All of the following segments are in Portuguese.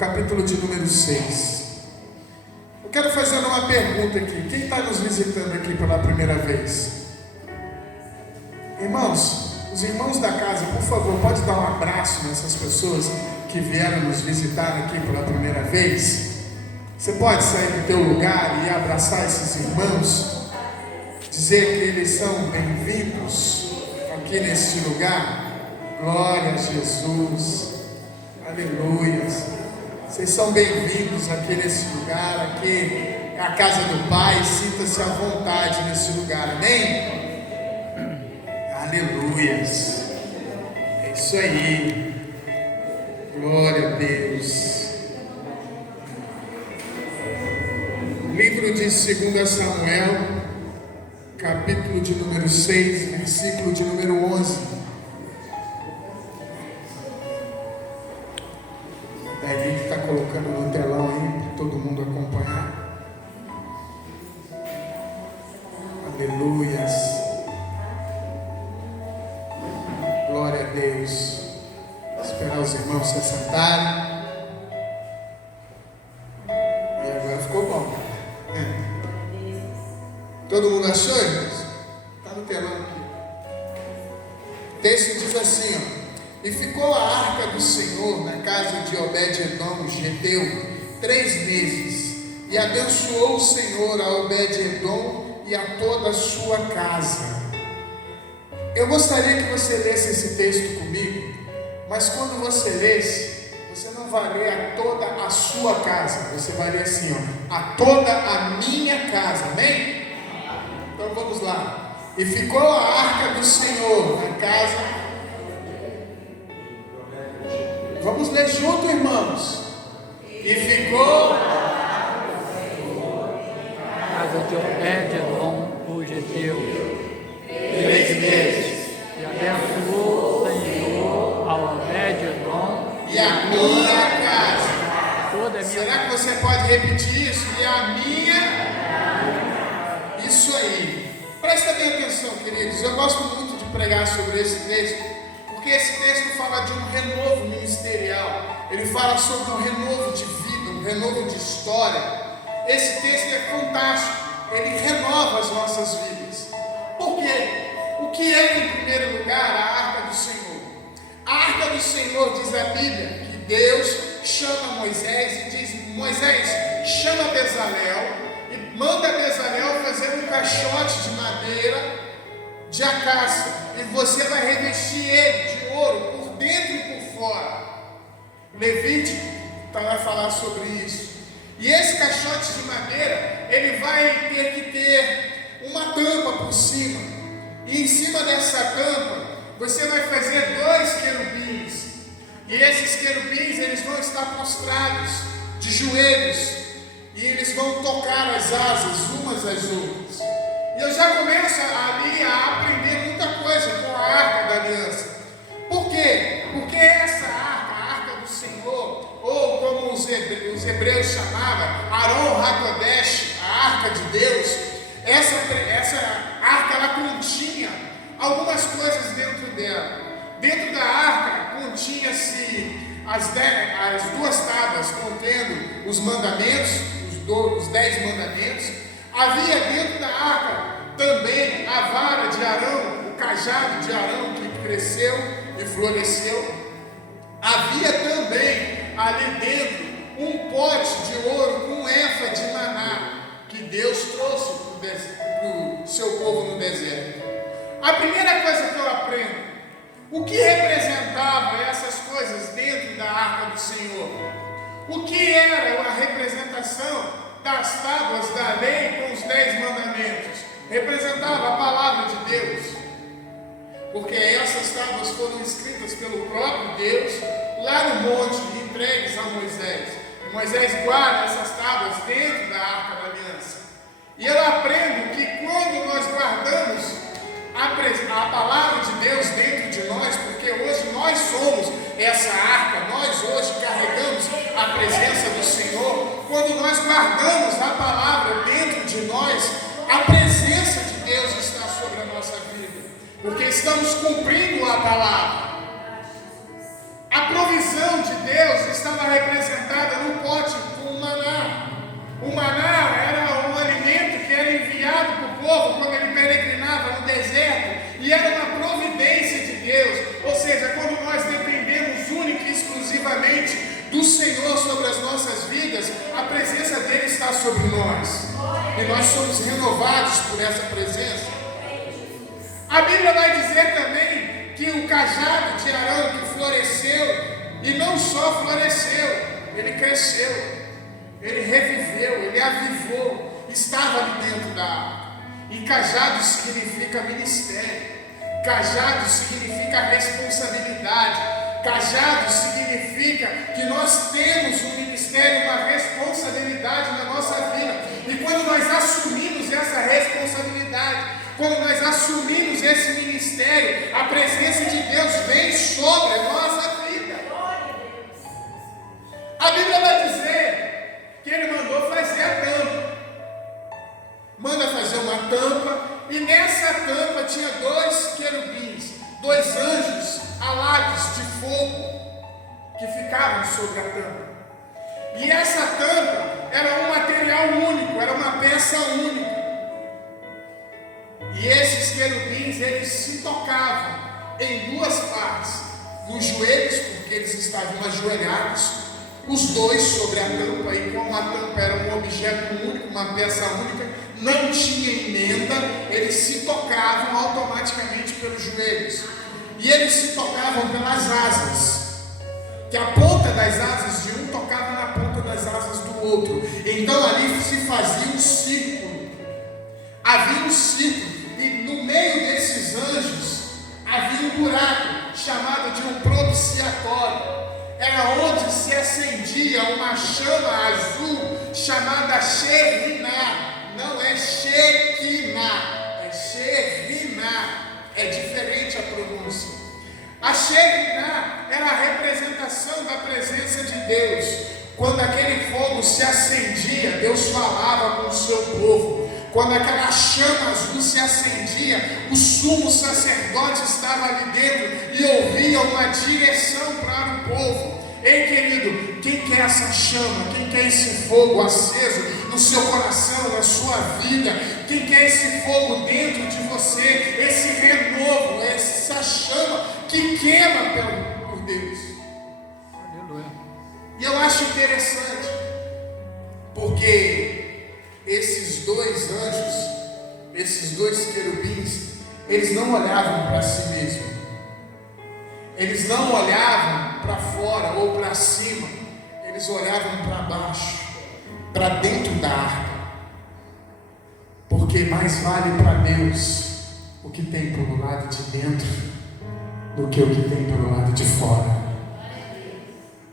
capítulo de número 6. Eu quero fazer uma pergunta aqui. Quem está nos visitando aqui pela primeira vez? Irmãos, os irmãos da casa, por favor, pode dar um abraço nessas pessoas que vieram nos visitar aqui pela primeira vez? Você pode sair do teu lugar e abraçar esses irmãos, dizer que eles são bem-vindos aqui nesse lugar. Glória a Jesus, aleluia. Vocês são bem-vindos aqui nesse lugar. Aqui é a casa do Pai. Sinta-se à vontade nesse lugar, amém? Aleluia. É isso aí, glória a Deus. Livro de 2 Samuel, capítulo de número 6, versículo de número 11. Davi está colocando no telão aí para todo mundo acompanhar. Aleluias. Glória a Deus. Esperar os irmãos se sentarem. E agora ficou bom. Todo mundo achou, irmãos? Está no telão aqui. O texto diz assim, ó. E ficou a arca do Senhor na casa de Obed-edom, geteu, 3 meses. E abençoou o Senhor a Obed-edom e a toda a sua casa. Eu gostaria que você lesse esse texto comigo, mas quando você lesse, você não vai ler a toda a sua casa. Você vai ler assim, ó, a toda a minha casa, amém? Então vamos lá. E ficou a arca do Senhor na casa... Vamos ler junto, irmãos. E ficou a casa de Obed-edom, o geteu, 3 meses. E abençoou o Senhor a minha casa. Será que você pode repetir isso? E a minha. Isso aí. Presta bem atenção, queridos. Eu gosto muito de pregar sobre esse texto, porque esse texto fala de um renovo ministerial. Ele fala sobre um renovo de vida, um renovo de história. Esse texto é fantástico. Ele renova as nossas vidas. Por quê? O que é, em primeiro lugar, a arca do Senhor? A arca do Senhor, diz a Bíblia, que Deus chama Moisés e diz: Moisés, chama Bezalel e manda Bezalel fazer um caixote de madeira de acácia, e você vai revestir ele de ouro por dentro e por fora. Levítico vai falar sobre isso. E esse caixote de madeira, ele vai ter que ter uma tampa por cima, e em cima dessa tampa você vai fazer 2 querubins, e esses querubins eles vão estar prostrados de joelhos, e eles vão tocar as asas umas às outras. E eu já começo ali a aprender muita coisa com a arca da aliança. Por quê? Porque essa arca, a arca do Senhor, ou como os hebreus chamavam, Aron HaKodesh, a arca de Deus, essa arca ela continha algumas coisas dentro dela. Dentro da arca continha-se as 2 tábuas contendo os mandamentos, os 10 mandamentos. Havia dentro da arca também a vara de Arão, o cajado de Arão que cresceu e floresceu. Havia também ali dentro um pote de ouro com efa de maná que Deus trouxe para o seu povo no deserto. A primeira coisa que eu aprendo: o que representava essas coisas dentro da arca do Senhor? O que era a representação das tábuas da lei com os 10 mandamentos? Representava a palavra de Deus, porque essas tábuas foram escritas pelo próprio Deus lá no monte e entregues a Moisés. Moisés guarda essas tábuas dentro da arca da aliança. E eu aprendo que quando nós guardamos a palavra de Deus dentro de nós, porque hoje nós somos essa arca, nós hoje carregamos a presença do Senhor. Quando nós guardamos a palavra dentro de nós, a presença de Deus está sobre a nossa vida, porque estamos cumprindo a palavra. A provisão de Deus estava representada no pote com o maná. O maná era um alimento que era enviado para o povo quando ele peregrinava no deserto, e era uma providência de Deus. Ou seja, quando nós dependemos única e exclusivamente do Senhor sobre as nossas vidas, a presença dele está sobre nós, e nós somos renovados por essa presença. A Bíblia vai dizer também que o cajado de Arão que floresceu, e não só floresceu, ele cresceu, ele reviveu, ele avivou, estava ali dentro da arca. E cajado significa ministério, cajado significa responsabilidade, cajado significa que nós temos um ministério, uma responsabilidade na nossa vida. E quando nós assumimos essa responsabilidade, quando nós assumimos esse ministério, a presença de Deus vem sobre a nossa vida. A Bíblia vai dizer que ele mandou fazer a tampa. Manda fazer uma tampa, e nessa tampa tinha 2 querubins, 2 anjos alados de fogo que ficavam sobre a tampa. E essa tampa era um material único, era uma peça única. E esses querubins, eles se tocavam em 2 partes, nos joelhos, porque eles estavam ajoelhados, os 2 sobre a tampa, e como a tampa era um objeto único, uma peça única, não tinha emenda, eles se tocavam automaticamente pelos joelhos. E eles se tocavam pelas asas, que a ponta das asas de um tocava na ponta das asas do outro. Então ali se fazia um círculo. Havia um círculo, e no meio desses anjos havia um buraco chamado de um propiciatório. Era onde se acendia uma chama azul chamada Shekinah. Não é Shekinah, é Shekinah. É diferente a pronúncia. A Shekinah era a representação da presença de Deus. Quando aquele fogo se acendia, Deus falava com o seu povo. Quando aquela chama azul se acendia, o sumo sacerdote estava ali dentro e ouvia uma direção para o povo. Ei, querido, quem quer essa chama? Quem quer esse fogo aceso no seu coração, na sua vida? Quem quer esse fogo dentro de você? Esse renovo, essa chama que queima por Deus. Aleluia. E eu acho interessante, porque esses dois anjos, esses dois querubins, eles não olhavam para si mesmos. Eles não olhavam para fora ou para cima, eles olhavam para baixo, para dentro da arca, porque mais vale para Deus o que tem pelo lado de dentro do que o que tem pelo lado de fora.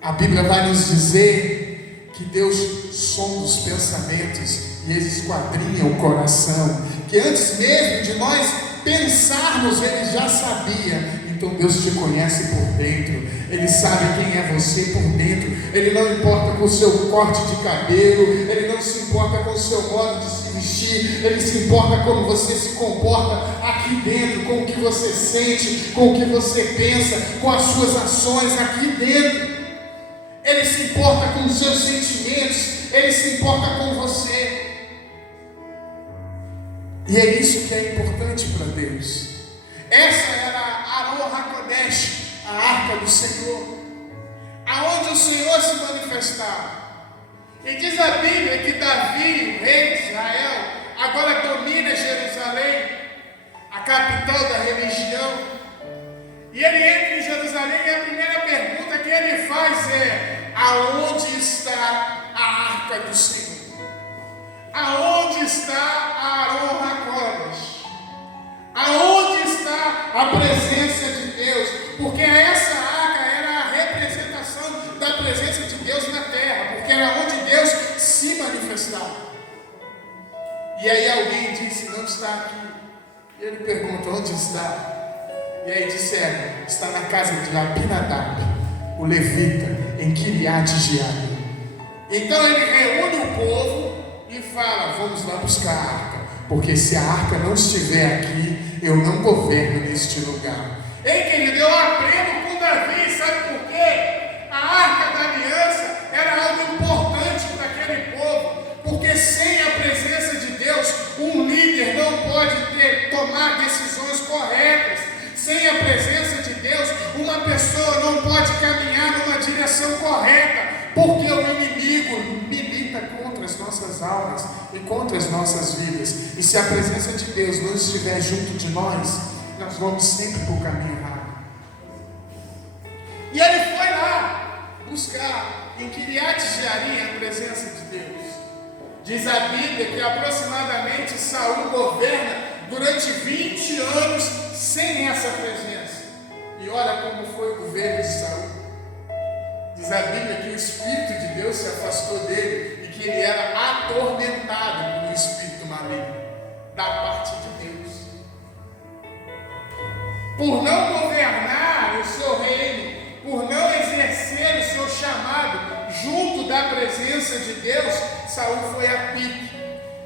A Bíblia vai nos dizer que Deus sonda os pensamentos e Ele esquadrinha o coração, que antes mesmo de nós pensarmos, Ele já sabia. Então Deus te conhece por dentro, Ele sabe quem é você por dentro. Ele não importa com o seu corte de cabelo, Ele não se importa com o seu modo de se vestir, Ele se importa como você se comporta aqui dentro, com o que você sente, com o que você pensa, com as suas ações aqui dentro. Ele se importa com os seus sentimentos, Ele se importa com você. E é isso que é importante para Deus. Essa era a Aron HaKodesh, a arca do Senhor, aonde o Senhor se manifestava. E diz a Bíblia que Davi, o rei de Israel, agora domina Jerusalém, a capital da religião. E ele entra em Jerusalém e a primeira pergunta que ele faz é: aonde está a arca do Senhor? Aonde está a Aron HaKodesh? Aonde está a presença de Deus? Porque essa arca era a representação da presença de Deus na terra, porque era onde Deus se manifestava. E aí alguém disse: não está aqui. E ele pergunta: onde está? E aí disseram: está na casa de Abinadab, o levita, em Kiriat Jearim. Então ele reúne o povo e fala: vamos lá buscar a arca, porque se a arca não estiver aqui, eu não governo neste lugar. Ei, querido, eu aprendo com Davi, sabe por quê? A arca da aliança era algo importante para aquele povo, porque sem a presença de Deus, um líder não pode tomar decisões corretas. Sem a presença de Deus, uma pessoa não pode caminhar numa direção correta, porque o inimigo milita contra as nossas almas e contra as nossas vidas. E se a presença de Deus não estiver junto de nós, nós vamos sempre para o caminho errado. E ele foi lá buscar em Kiriat Jearim a presença de Deus. Diz a Bíblia que aproximadamente Saul governa durante 20 anos sem essa presença. E olha como foi o governo de Saul. Diz a Bíblia que o Espírito de Deus se afastou dele e que ele era atormentado por um espírito maligno da parte de Deus. Por não governar o seu reino, por não exercer o seu chamado junto da presença de Deus, Saul foi a pique.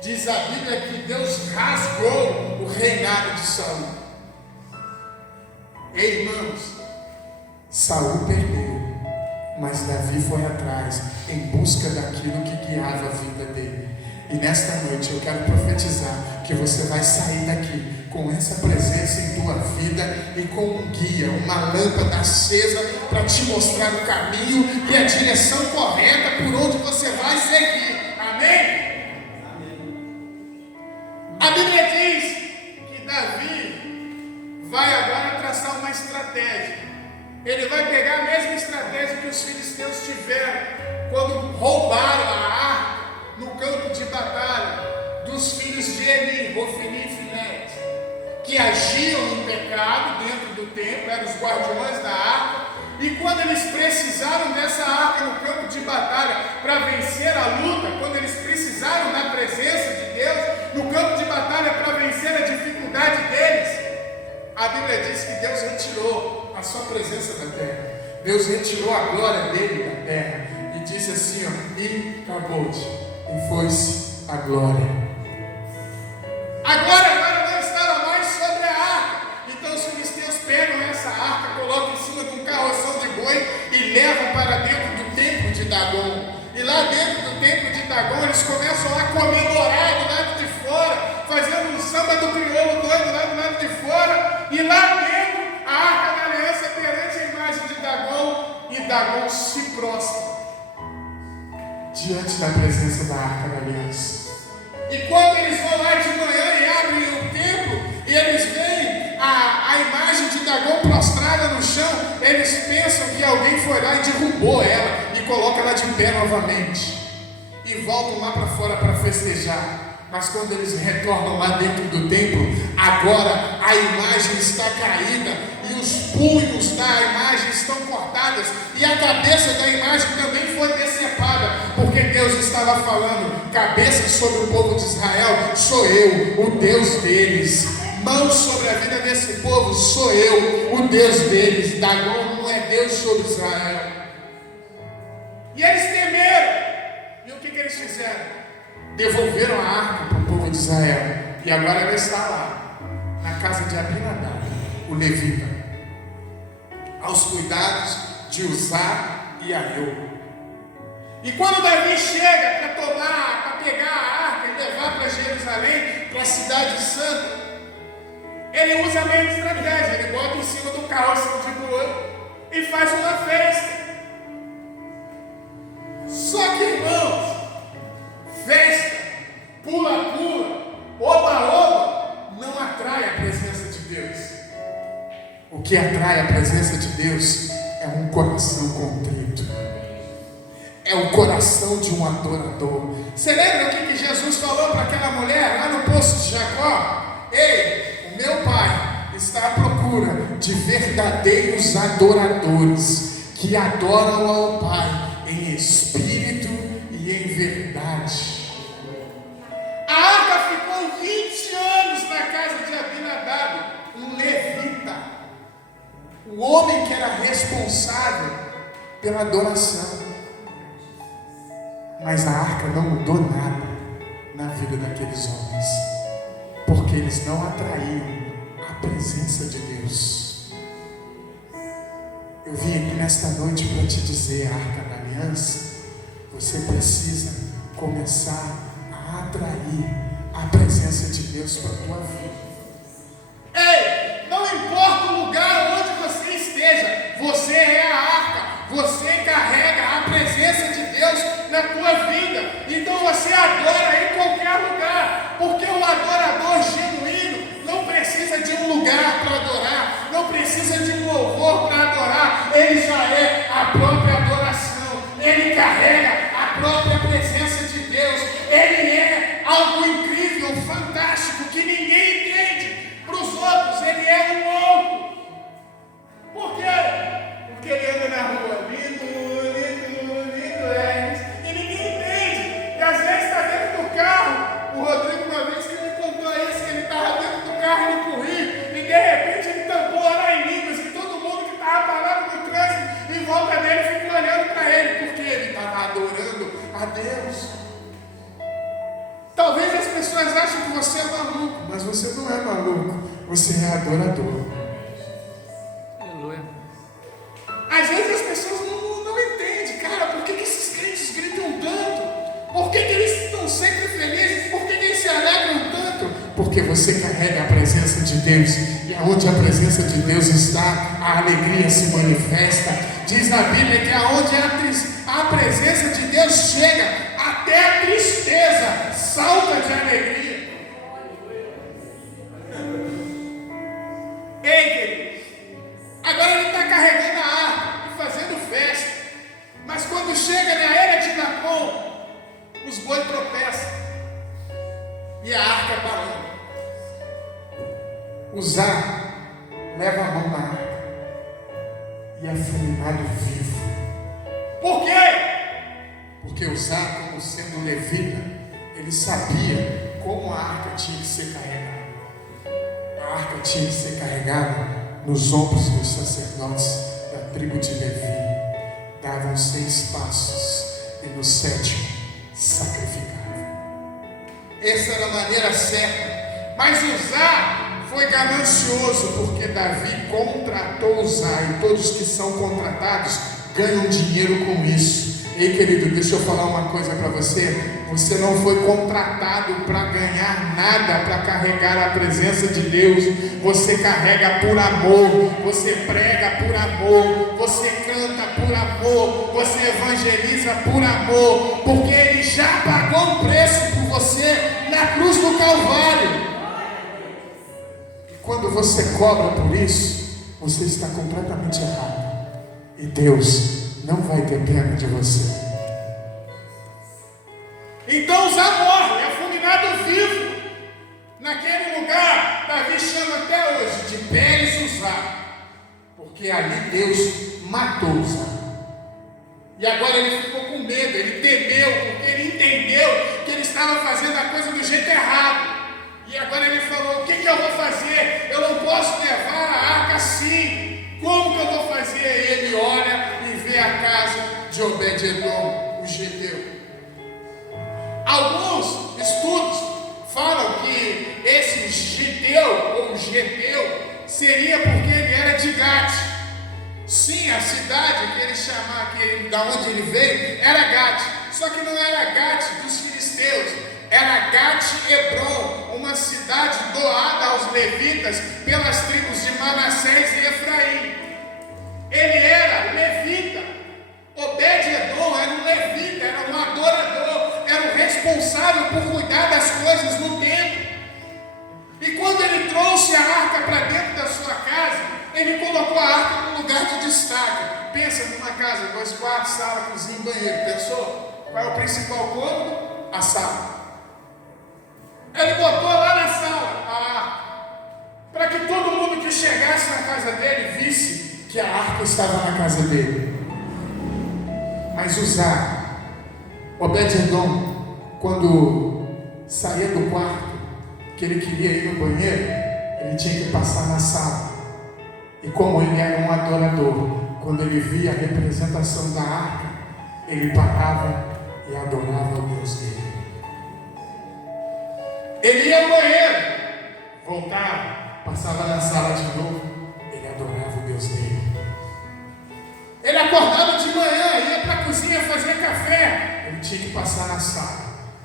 Diz a Bíblia que Deus rasgou o reinado de Saul. Ei, irmãos, Saul perdeu, mas Davi foi atrás em busca daquilo que guiava a vida dele. E nesta noite eu quero profetizar que você vai sair daqui com essa presença em tua vida e com um guia, uma lâmpada acesa para te mostrar o caminho e a direção correta por onde você vai seguir. Amém? A Bíblia diz que Davi vai agora traçar uma estratégia. Ele vai pegar a mesma estratégia que os filisteus tiveram quando roubaram a arca no campo de batalha dos filhos de Eli, Hofni e Finete, que agiam em pecado dentro do templo, eram os guardiões da arca. E quando eles precisaram dessa arca no campo de batalha para vencer a luta, quando eles precisaram da presença de Deus no campo de batalha para vencer a dificuldade deles, a Bíblia diz que Deus retirou a a sua presença da terra. Deus retirou a glória dele da terra e disse assim, e acabou-te, e foi-se a glória. A glória agora não estava mais sobre a arca. Então os filisteus pegam essa arca, colocam em cima de um carroção de boi e levam para dentro do templo de Dagon. E lá dentro do templo de Dagon eles começam a comemorar do lado de fora, fazendo um samba do crioulo doido lá do lado de fora. E lá dentro a arca da aliança perante a imagem de Dagon, e Dagon se prostra diante da presença da arca da aliança. E quando eles vão lá de manhã e abrem o templo, e eles veem a imagem de Dagon prostrada no chão, eles pensam que alguém foi lá e derrubou ela e coloca ela de pé novamente. E voltam lá para fora para festejar. Mas quando eles retornam lá dentro do templo, agora a imagem está caída e os punhos da imagem estão cortadas e a cabeça da imagem também foi decepada, porque Deus estava falando: cabeça sobre o povo de Israel sou eu, o Deus deles. Mãos sobre a vida desse povo sou eu, o Deus deles. Dagon não é Deus sobre Israel. E eles temeram. E o que eles fizeram? Devolveram a arca para o povo de Israel. E agora ela está lá, na casa de Abinadab, o levita, aos cuidados de Uzá e Aiô. E quando Davi chega para pegar a arca e levar para Jerusalém, para a cidade santa, ele usa a mesma estratégia. Ele bota em cima do carroção de boi e faz uma festa. Só que, irmãos, festa, pula-pula, oba-oba, não atrai a presença de Deus. O que atrai a presença de Deus é um coração contrito. É o coração de um adorador. Você lembra o que Jesus falou para aquela mulher lá no poço de Jacó? Ei, o meu Pai está à procura de verdadeiros adoradores que adoram ao Pai em espírito e em verdade. A arca ficou 20 anos na casa de Abinadab, um levita, o homem que era responsável pela adoração. Mas a arca não mudou nada na vida daqueles homens, porque eles não atraíam a presença de Deus. Eu vim aqui nesta noite para te dizer, a arca da aliança, você precisa começar a atrair a presença de Deus para a tua vida. Ei, não importa o lugar onde você esteja, você é a arca, você carrega a presença de Deus na tua vida. Então você adora em qualquer lugar, porque o adorador genuíno não precisa de um lugar para adorar, não precisa de um louvor para adorar, ele já é a própria adoração, ele carrega a própria presença de Deus, ele é algo incrível, fantástico, que ninguém entende. Para os outros ele é um louco. Por quê? Porque ele anda na rua, lindo, e ninguém entende. E às vezes está dentro do carro. O Rodrigo, uma vez que me contou isso, que ele estava dentro do carro indo para o Rio, e de repente ele tampou lá em línguas, e todo mundo que estava parado no trânsito em volta dele ficou olhando para ele, porque ele estava adorando a Deus. Talvez as pessoas achem que você é maluco, mas você não é maluco, você é adorador. Aleluia. Às vezes as pessoas não entendem, cara, por que esses crentes gritam tanto? Por que eles estão sempre felizes? Por que eles se alegram tanto? Porque você carrega a presença de Deus, e aonde a presença de Deus está, a alegria se manifesta. Diz a Bíblia que aonde a presença de Deus chega, até a tristeza salta de alegria. Ei, queridos, agora ele está carregando a arca e fazendo festa, mas quando chega na era de Nacon, os bois tropeçam e a arca balança. Uzá leva a mão na arca e é fulminado vivo. Por quê? Porque Uzá, como sendo levita, ele sabia como a arca tinha que ser carregada. A arca tinha que ser carregada nos ombros dos sacerdotes da tribo de Levi, davam 6 passos e no 7º sacrificavam. Essa era a maneira certa. Mas Uzá foi ganancioso, porque Davi contratou Uzá, e todos que são contratados ganham dinheiro com isso. Ei, querido, deixa eu falar uma coisa para você. Você não foi contratado para ganhar nada, para carregar a presença de Deus. Você carrega por amor, você prega por amor, você canta por amor, você evangeliza por amor, porque Ele já pagou o preço por você na cruz do Calvário. E quando você cobra por isso, você está completamente errado. E Deus não vai ter pena de você. Então Uzá morre, é fulminado vivo. Naquele lugar, Davi chama até hoje de Pérez Uzá, porque ali Deus matou Uzá. E agora ele ficou com medo, ele temeu, porque ele entendeu que ele estava fazendo a coisa do jeito errado. E agora ele falou: o que eu vou fazer? Eu não posso levar a arca assim. Como que eu vou fazer? E ele olha e vê a casa de Obed-Edom, o geteu. Alguns estudos falam que esse geteu, ou geteu, seria porque ele era de Gate. Sim, a cidade que ele chamava, da onde ele veio, era Gate. Só que não era Gate dos filisteus, era Gate-Hebron, uma cidade doada aos levitas pelas tribos de Manassés e Efraim. Ele era levita. Obed-Edom era um levita, era um adorador, era o responsável por cuidar das coisas no templo. E quando ele trouxe a arca para dentro da sua casa, ele colocou a arca num lugar de destaque. Pensa numa casa, 2 quartos, sala, cozinha e banheiro. Pensou? Qual é o principal cômodo? A sala. Ele botou lá na sala a arca, para que todo mundo que chegasse na casa dele visse que a arca estava na casa dele. Mas Uzá, Obed-Edom, quando saía do quarto, que ele queria ir no banheiro, ele tinha que passar na sala. E como ele era um adorador, quando ele via a representação da arca, ele parava e adorava o Deus dele. Ele ia ao banheiro, voltava, passava na sala de novo, ele adorava o Deus dele. Ele acordava de manhã, ia para a cozinha fazer café, ele tinha que passar na sala.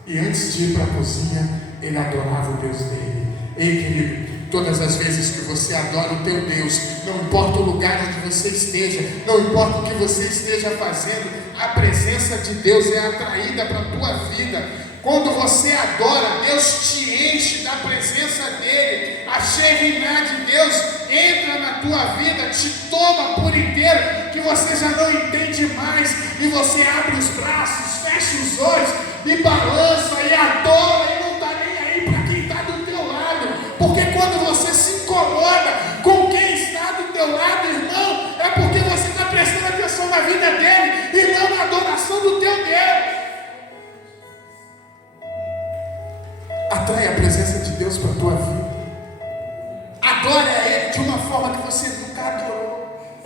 E antes de ir para a cozinha, ele adorava o Deus dele. Ei, querido, todas as vezes que você adora o teu Deus, não importa o lugar onde você esteja, não importa o que você esteja fazendo, a presença de Deus é atraída para a tua vida. Quando você adora, Deus te enche da presença dele. A Shekinah de Deus entra na tua vida, te toma por inteiro, que você já não entende mais, e você abre os braços, fecha os olhos e balança e adora e não está nem aí para quem está do teu lado. Porque quando você se incomoda com quem está do teu lado, irmão, é porque você está prestando atenção na vida dele e não na adoração do teu Deus. Atrai a presença de Deus para a tua vida. Adore a Ele de uma forma que você nunca adorou.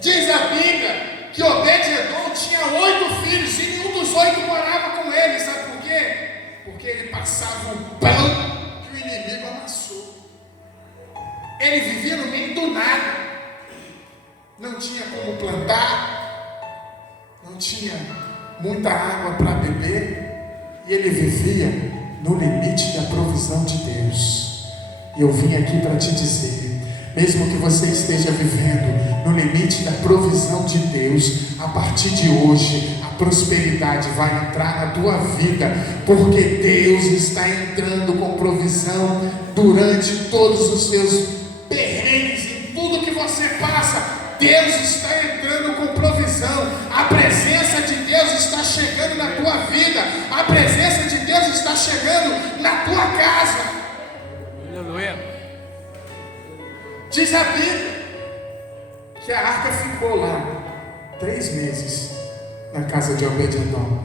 Diz a Bíblia que Obed-Edom tinha 8 filhos e nenhum dos 8 morava com ele. Sabe por quê? Porque ele passava o pão que o inimigo amassou. Ele vivia no meio do nada. Não tinha como plantar, não tinha muita água para beber, e ele vivia no limite da provisão de Deus. E eu vim aqui para te dizer, mesmo que você esteja vivendo no limite da provisão de Deus, a partir de hoje a prosperidade vai entrar na tua vida, porque Deus está entrando com provisão durante todos os seus perrengues, em tudo que você passa. Deus está entrando com provisão. A presença de Deus está chegando na tua vida. A presença de Deus está chegando na tua casa. Aleluia. Diz a Bíblia que a arca ficou lá 3 meses na casa de Obed-Edom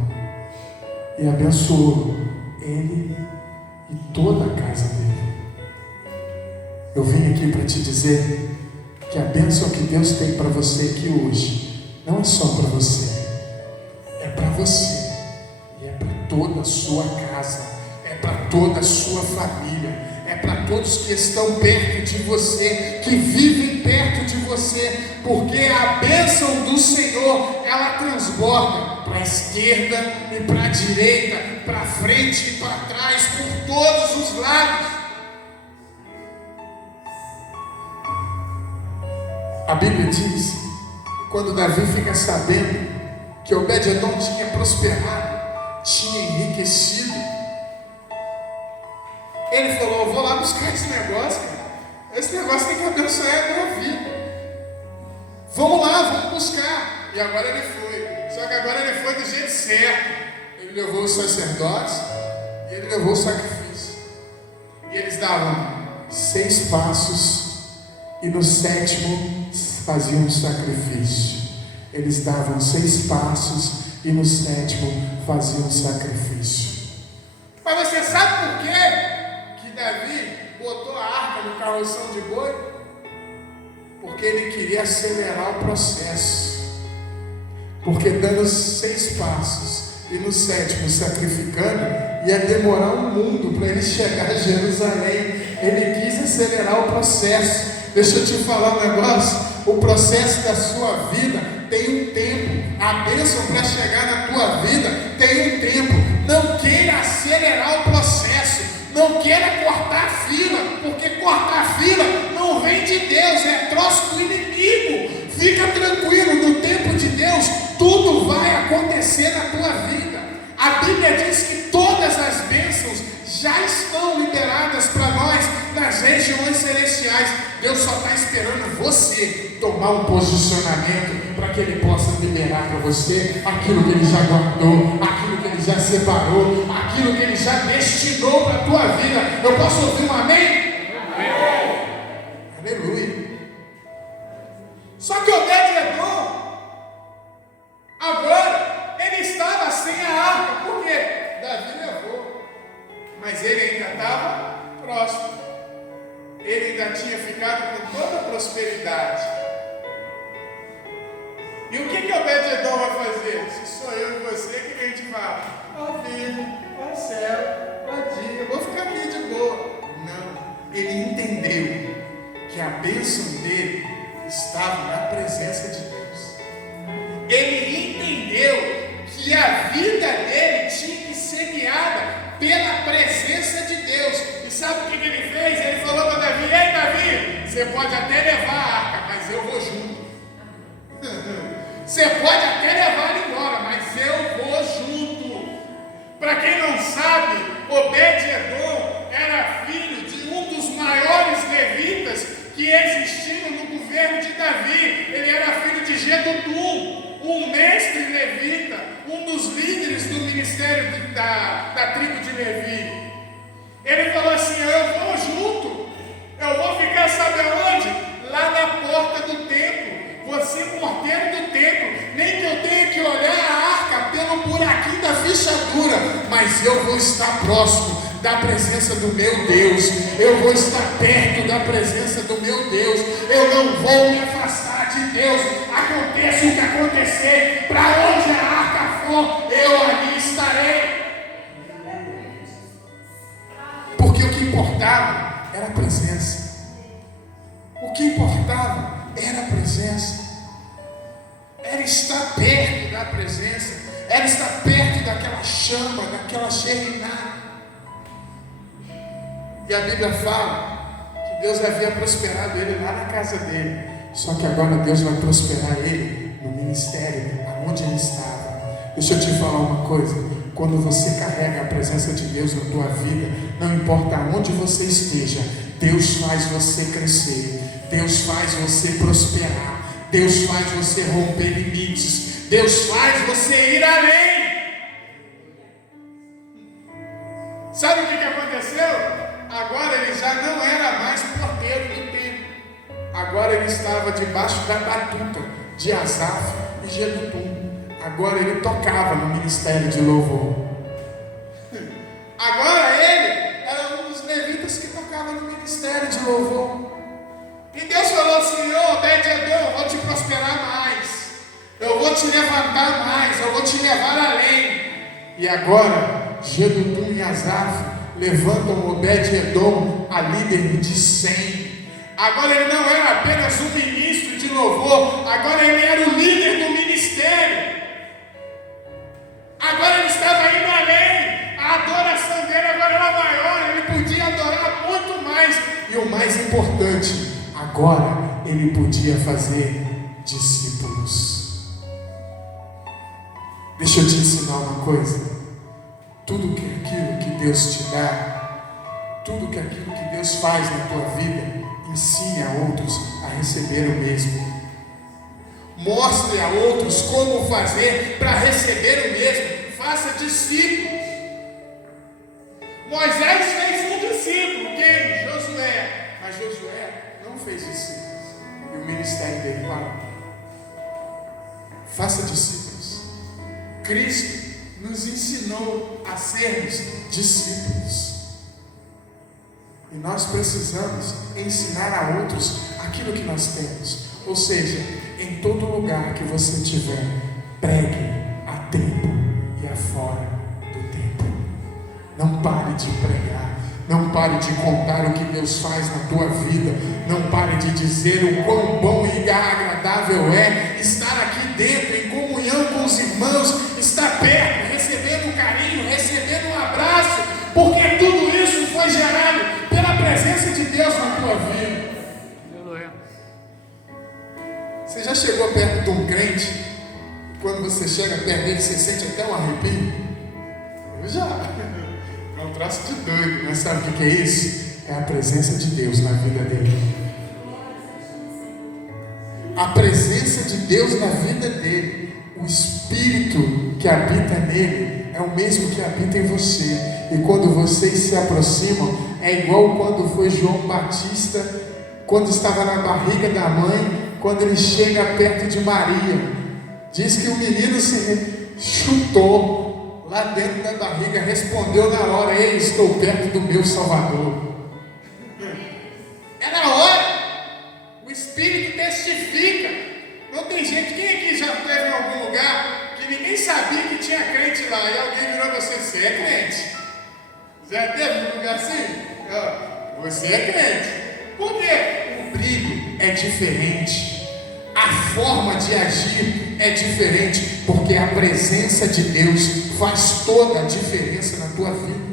e abençoou ele e toda a casa dele. Eu vim aqui para te dizer que a bênção que Deus tem para você aqui hoje não é só para você, é para você e é para toda a sua casa, é para toda a sua família, é para todos que estão perto de você, que vivem perto de você, porque a bênção do Senhor, ela transborda para a esquerda e para a direita, para frente e para trás, por todos os lados. A Bíblia diz que quando Davi fica sabendo que Obed-edom tinha prosperado, tinha enriquecido, ele falou: eu vou lá buscar esse negócio, cara. Esse negócio tem que abençoar a minha vida. Vamos lá, vamos buscar. E agora ele foi. Só que agora ele foi do jeito certo. Ele levou os sacerdotes e ele levou o sacrifício. E eles davam 6 passos e no 7º faziam o sacrifício. Eles davam 6 passos e no 7º faziam o sacrifício. Mas você sabe por quê que Davi botou a arca no carroção de boi? Porque ele queria acelerar o processo. Porque dando 6 passos e no 7º sacrificando, ia demorar um mundo para ele chegar a Jerusalém. Ele quis acelerar o processo. Deixa eu te falar um negócio: o processo da sua vida tem um tempo. A bênção para chegar na tua vida tem um tempo. Não queira acelerar o processo, não queira cortar fila, porque cortar fila não vem de Deus, é troço do inimigo. Fica tranquilo, no tempo de Deus tudo vai acontecer na tua vida. A Bíblia diz que todas as bênçãos já estão liberadas para nós nas regiões celestiais. Deus só está esperando você tomar um posicionamento para que Ele possa liberar para você aquilo que Ele já guardou, aquilo que Ele já separou, aquilo que Ele já destinou para a tua vida. Eu posso ouvir um amém? Amém. Aleluia. Só que Obed-edom, agora, ele estava sem a arca. Por quê? Davi levou, mas ele ainda estava próximo. Ele ainda tinha ficado com toda a prosperidade. E o que Obed-edom vai fazer? Se sou eu e você, o que a gente fala? Ó filho, ó céu, ó dia, vou ficar aqui de boa. Não, ele entendeu que a bênção dele estava na presença de Deus. Ele entendeu que a vida dele tinha que ser guiada pela presença de Deus. E sabe o que ele fez? Ele falou para Davi: ei Davi, você pode até levar a arca, mas eu vou junto. Você pode até levar ele embora, mas eu vou junto. Para quem não sabe, Obed-edom era filho de um dos maiores levitas que existiram no governo de Davi. Ele era filho de Jedutum, um mestre levita, um dos líderes do ministério da tribo de Levi. Ele falou assim: eu vou junto, eu vou ficar, sabe aonde? Lá na porta do templo. Você, porteiro do templo, nem que eu tenha que olhar a arca pelo buraquinho da fechadura, mas eu vou estar próximo da presença do meu Deus, eu vou estar perto da presença do meu Deus, eu não vou me afastar de Deus. Aconteça o que acontecer, para onde a arca for, eu ali estarei. Porque o que importava era a presença. O que importava era a presença. Era estar perto da presença. Era estar perto daquela chama, daquela Shekhinah. E a Bíblia fala que Deus havia prosperado ele lá na casa dele. Só que agora Deus vai prosperar ele no ministério, aonde ele estava. Deixa eu te falar uma coisa: quando você carrega a presença de Deus na tua vida, não importa aonde você esteja, Deus faz você crescer, Deus faz você prosperar, Deus faz você romper limites, Deus faz você ir além. Sabe o que aconteceu? Agora ele já não era mais porteiro do templo. Agora ele estava debaixo da batuta de Asaf e Jedutum. Agora ele tocava no ministério de louvor. Agora ele era um dos levitas que tocava no ministério de louvor. E Deus falou assim: ô te levantar mais, eu vou te levar além. E agora, Jedutum e Asaf levantam Obed-Edom a líder de 100. Agora ele não era apenas um ministro de louvor, agora ele era o líder do ministério. Agora ele estava indo além, a adoração dele agora era maior, ele podia adorar muito mais. E o mais importante, agora ele podia fazer discípulos. Deixa eu te ensinar uma coisa. Tudo que aquilo que Deus te dá, tudo que aquilo que Deus faz na tua vida, ensine a outros a receber o mesmo. Mostre a outros como fazer para receber o mesmo. Faça discípulos. Moisés fez um discípulo, quem? Josué. Mas Josué não fez discípulos. E o ministério dele parou. Faça discípulos. Cristo nos ensinou a sermos discípulos. E nós precisamos ensinar a outros aquilo que nós temos. Ou seja, em todo lugar que você estiver, pregue a tempo e a fora do tempo. Não pare de pregar. Não pare de contar o que Deus faz na tua vida. Não pare de dizer o quão bom e agradável é estar aqui dentro, em comunhão com os irmãos, estar perto, recebendo carinho, recebendo um abraço, porque tudo isso foi gerado pela presença de Deus na tua vida. Você já chegou perto de um crente e quando você chega perto dele você sente até um arrepio? Eu já. É um troço de doido, mas sabe o que é isso? É a presença de Deus na vida dele. A presença de Deus na vida dele, o Espírito que habita nele é o mesmo que habita em você. E quando vocês se aproximam, é igual quando foi João Batista, quando estava na barriga da mãe, quando ele chega perto de Maria. Diz que o menino se chutou lá dentro da barriga, respondeu na hora: ei, estou perto do meu Salvador. É na hora. O Espírito testifica. Não tem gente, quem aqui já esteve em algum lugar que ninguém sabia que tinha crente lá e alguém virou você: você é crente? Já teve um lugar assim? Você é crente. Por quê? O brilho é diferente. A forma de agir é diferente, porque a presença de Deus faz toda a diferença na tua vida.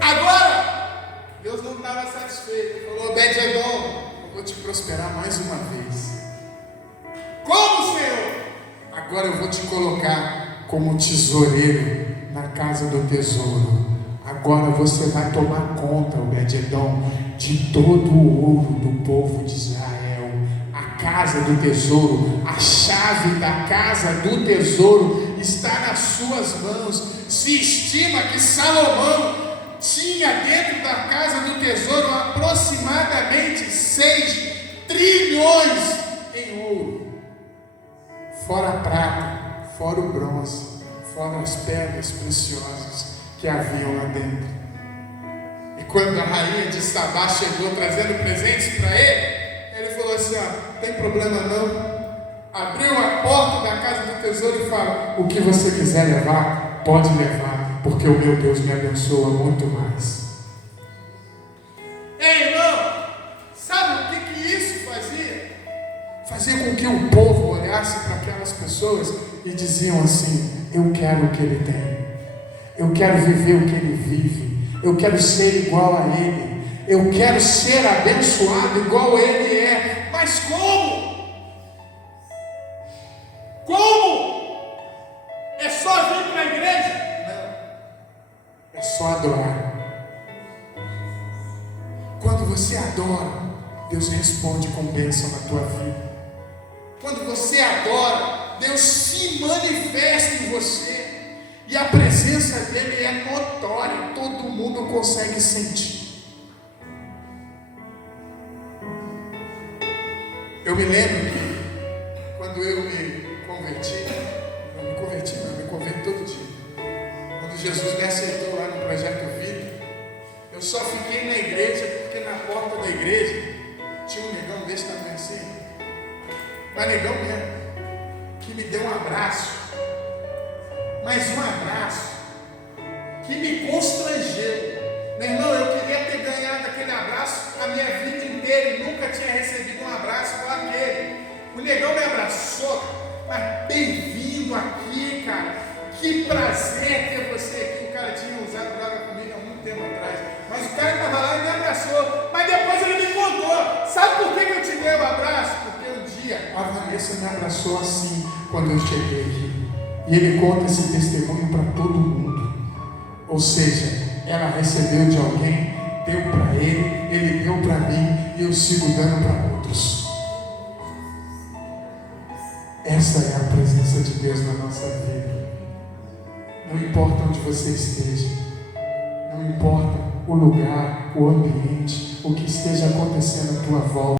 Agora, Deus não estava satisfeito. Ele falou: Obed-Edom, eu vou te prosperar mais uma vez. Como, Senhor? Agora eu vou te colocar como tesoureiro na casa do tesouro. Agora você vai tomar conta, Obed-Edom, de todo o ouro do povo de Israel. A casa do tesouro, a chave da casa do tesouro está nas suas mãos. Se estima que Salomão tinha dentro da casa do tesouro aproximadamente 6 trilhões em ouro. Fora a prata, fora o bronze, fora as pedras preciosas que haviam lá dentro. E quando a rainha de Sabá chegou trazendo presentes para ele falou assim: tem problema não? Abriu a porta da casa do tesouro e falou: o que você quiser levar, pode levar, porque o meu Deus me abençoa muito mais. Ei, irmão, sabe o que isso fazia? Fazia com que o povo olhasse para aquelas pessoas e diziam assim: eu quero o que ele tem. Eu quero viver o que ele vive. Eu quero ser igual a ele. Eu quero ser abençoado igual ele é. Mas como? Como? É só vir para a igreja? Não. É só adorar. Quando você adora, Deus responde com bênção na tua vida. Quando você adora, Deus se manifesta em você. E a presença dele é notória, todo mundo consegue sentir. Eu me lembro que quando eu me converti todo dia. Quando Jesus me aceitou lá no Projeto Vida, eu só fiquei na igreja porque na porta da igreja tinha um negão desse tamanho assim. Mas negão mesmo, que me deu um abraço, mas um abraço que me constrangeu. Meu irmão, eu queria ter ganhado aquele abraço a minha vida inteira e nunca tinha recebido um abraço igual aquele. O negão me abraçou, mas bem-vindo aqui, cara. Que prazer ter você aqui. O cara tinha usado droga comigo há muito tempo atrás, mas o cara estava lá e me abraçou. Mas depois ele me contou. Sabe por que eu te dei o abraço? Porque um dia a Vanessa me abraçou assim quando eu cheguei aqui. E ele conta esse testemunho para todo mundo. Ou seja, ela recebeu de alguém, deu para ele deu para mim e eu sigo dando para outros. Essa é a presença de Deus na nossa vida. Não importa onde você esteja, não importa o lugar, o ambiente, o que esteja acontecendo à tua volta.